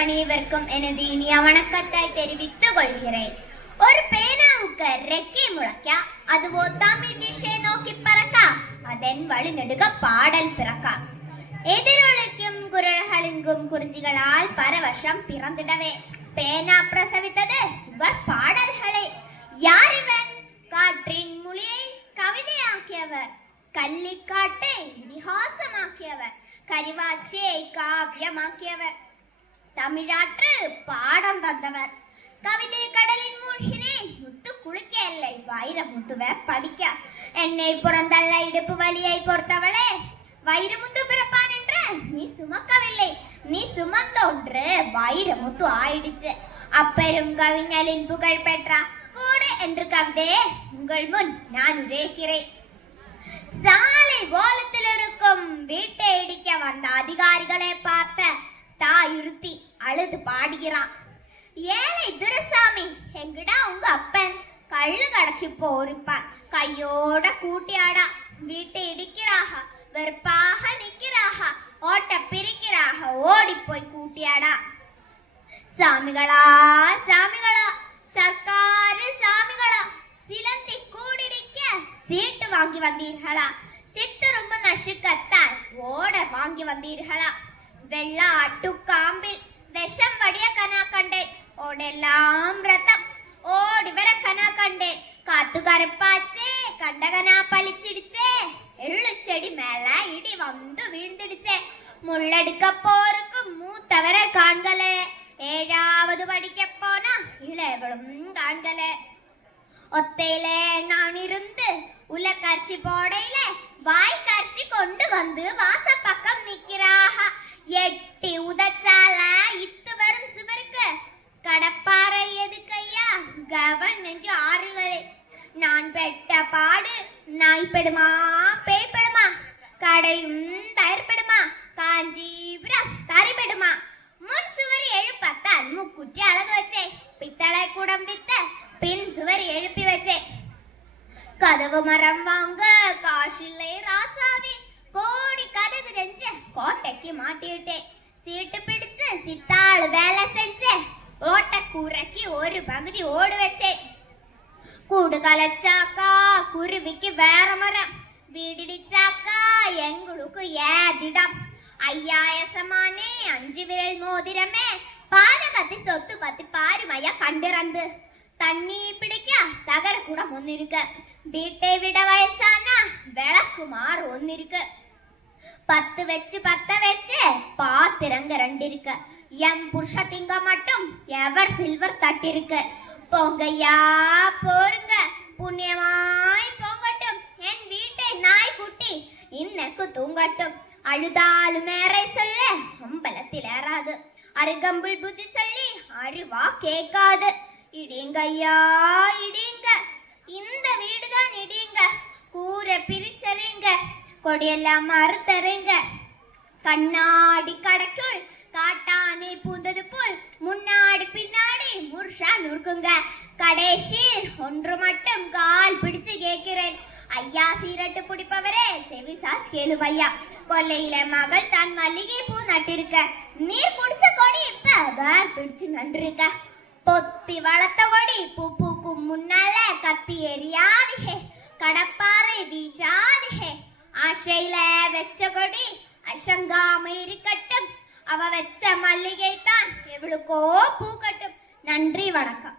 அனைவருக்கும் எனது இனிய வணக்கத்தை தெரிவித்துக் கொள்கிறேன். ஒரு பேனாவுக்கு ரெக்கை முளைக்க, அதுவோ தமிழ் திசை நோக்கி பறக்க, அதன் வழிநெடுக பாடல் பிறக்க. எதிரொலிக்கும் குரல்களிங்கும் குறிஞ்சிகளால் பரவசம் பிறந்திடவே பேனா பிரசவித்தது இவர் பாடல்களை. யார் இவன்? காற்றின் மொழியை கவிதையாக்கியவர், கள்ளிக்காட்டை இதிகாசமாக்கியவர், கரிவாச்சியை காவியமாக்கியவர், தமிழாற்று பாடம் தந்தவர். கவிதை கடலின் மூழ்கினேன், முத்து குளிக்க இல்லை வைரமுத்துவை படிக்க. என்னை புறந்தள்ள இடுப்பு வலியை பொறுத்தவளே, வைரமுத்து பிறப்பான் என்று நீ சுமக்கவில்லை, நீ சுமந்தொன்று வைரமுத்து ஆயிடுச்சு. அப்பெரும் கவிஞரின் புகழ் பெற்றா கூட என்று கவிதையே உங்கள் முன் நான் உரைக்கிறேன். சாலை ஓலத்தில் இருக்கும் வீட்டை இடிக்க வந்த அதிகாரிகளை பார்த்த தாயுறுத்தி அழுது பாடுகிறான். ஏழை துரசாமி, எங்கடா உங்க அப்பன்? கள்ளு கடைக்கு போருப்பா, கையோட கூட்டியாடா. வீட்டை இடிக்கிறாக, வெறுப்பாக நிக்கிறாக, ஓட்ட பிரிக்கிறாக, ஓடி போய் கூட்டியாடா. சாமிகளா சாமிகளா, சர்க்காரு சாமிகளா, சிலந்தி கூடிடிக்க சீட்டு வாங்கி வந்தீர்களா? சித்து ரொம்ப நசுக்கத்தால் ஓடர் வாங்கி வந்தீர்களா? வெள்ள அட்டுக்காம்பில் விஷம் வடிய கனா கண்டேன், ஓடெல்லாம் ரத்தம் ஓடி வர கனா கண்டேன். காத்து கருப்பாச்சே, கண்டகனா பழிச்சிடுச்சே, எள்ளு செடி மேல இடி வந்து வீழ்ந்துடுச்சே. முள்ளெடுக்க போருக்கு மூத்தவர காண்களே, ஏழாவது படிக்க போனா இளையவளும் காண்களே. ஒத்தையிலே நான் இருந்து உலக்கரிசி போடையில வாய்க்கரிசி கொண்டு வந்து வாசப்பக்கம் நிக்கிறாக. எட்டி உதச்சால இத்து வரும் சுவருக்கு கடப்பாறை எதுக்கையா? கவன் நெஞ்சு ஆறுகளே. நான் பெட்ட பாடு நாய்படுமா பேய்படுமா? கடையும் தயிர்படுமா? காஞ்சிபுரம் தரிபடுமா? முன் சுவர் எழுப்பத்தான் முக்குட்டி அழகு வச்சே, பித்தளை கூடம் வித்த பின் சுவர் எழுப்பி வச்சே. கதவு மரம் வாங்க காசில்லை ராசாவே, கோடி கதகு செஞ்சு கோட்டைக்கு மாட்டிவிட்டேன். சீட்டு பிடிச்சு சித்தாள் வேலை செஞ்சு ஓட்ட கூரைக்கு ஒரு பகுதி ஓடு வச்சேன். கூடு கலைச்சாக்கா குருவிக்கு வேற மரம், வீடிடிச்சாக்கா எங்களுக்கு ஏதிடம். ஐயாயசமானே 5 விரல் மோதிரமே, பாதகத்தை சொத்து பத்தி பாருமையா கண்டிறந்து. தண்ணி பிடிக்க தகர கூட ஒன்னிருக்க, வீட்டை விட வயசானா விளக்குமாறு ஒன்னிருக்கு. 10 வச்சு 10 வச்சு பாத்திரங்க 2 இருக்கு. எம் புருஷ திங்க மட்டும் எவர் சில்வர் தட்டிருக்கு. பொங்கையா போருங்க, புண்ணியமாய் பொங்கட்டும், என் வீட்டை நாய் குட்டி இன்னக்கு தூங்கட்டும். அழுதாலும் மேரை சொல்ல அம்பலத்தில் ஏறாது, அருகம்புல் புத்தி சொல்லி அருவா கேட்காது. இடிங்கய்யா இடிங்க, இந்த வீடுதான் இடிங்க, கூரை பிரிச்சறிங்க, கொடியெல்லாம் மறுத்தறிங்க. கண்ணாடி கடைக்குள் காட்டானே பூந்தது போல் முன்னாடி பின்னாடி முர்ஷா நுறுக்குங்க. கடைசியில் ஒன்று மட்டும் கால் பிடிச்சு கேட்கிறேன், ஐயா சீரட்டு பிடிப்பவரே செவி சாச் கேளுவையா. கொல்லையில மகள் தான் மல்லிகை பூ நட்டிருக்க, நீர் பிடிச்ச கொடி இப்ப வேர் பிடிச்சு நன்றிருக்க. பொத்தி வளர்த்த கொடி பூ பூக்கும் முன்னால கத்தி எரியாதிகே, கடப்பாறை வீசாதிகே. ஆசையில வெச்ச கொடி அசங்காம இருக்கட்டும், அவ வெச்ச மல்லிகை தான் எவ்வளவுக்கோ பூக்கட்டும். நன்றி, வணக்கம்.